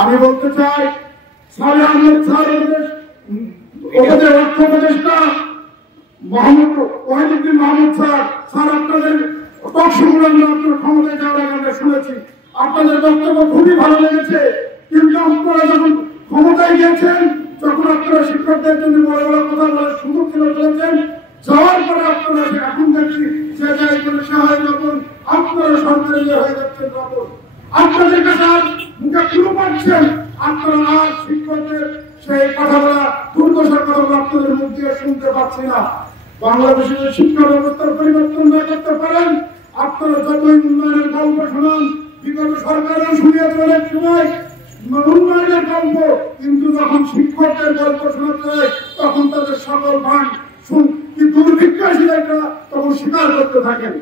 আমি বলতে চাই সালেহ আহমেদ স্যার অর্থ উপদেষ্টা ওয়াহিদুদ্দিন মাহমুদ স্যার আপনাদের আপনার ক্ষমতায় যাওয়ার আগে আমরা শুনেছি, আপনাদের বক্তব্য খুবই ভালো লেগেছে। কিন্তু আপনারা যখন ক্ষমতায় গিয়েছেন, যখন আপনারা শিক্ষকদের জন্য বড় বড় কথা বলার সুযোগ ছিল বলেছেন, যাওয়ার পরে আপনারা এখন দেখছি যে জায়গায় কোনো সহায় যখন আপনারা সরকারি হয়ে যাচ্ছেন, তখন আপনাদের কাছে আর মুখে পুরো পাচ্ছেন, আপনারা আর শিক্ষকদের সেই কথা বলা দুর্দশার কথা আপনাদের মুখ দিয়ে শুনতে পাচ্ছি না। বাংলাদেশের শিক্ষা ব্যবস্থার পরিবর্তন না করতে পারেন, আপনারা যতই উন্নয়নের গল্প শোনান, বিগত সরকারও শুনিয়েছে অনেক সময় উন্নয়নের গল্প, কিন্তু যখন শিক্ষকদের গল্প শোনাতে হয় তখন তাদের সকল ভান কি দুর্ভিক্ষ তখন স্বীকার করতে থাকেন।